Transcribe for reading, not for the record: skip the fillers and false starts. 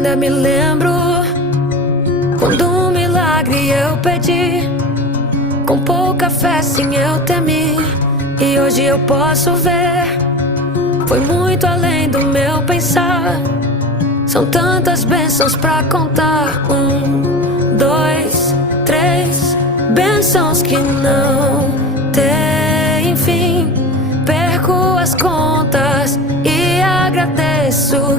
Ainda me lembro quando um milagre eu pedi, com pouca fé sim eu temi. E hoje eu posso ver, foi muito além do meu pensar. São tantas bênçãos pra contar. 1, 2, 3 bênçãos que não têm fim. Perco as contas e agradeço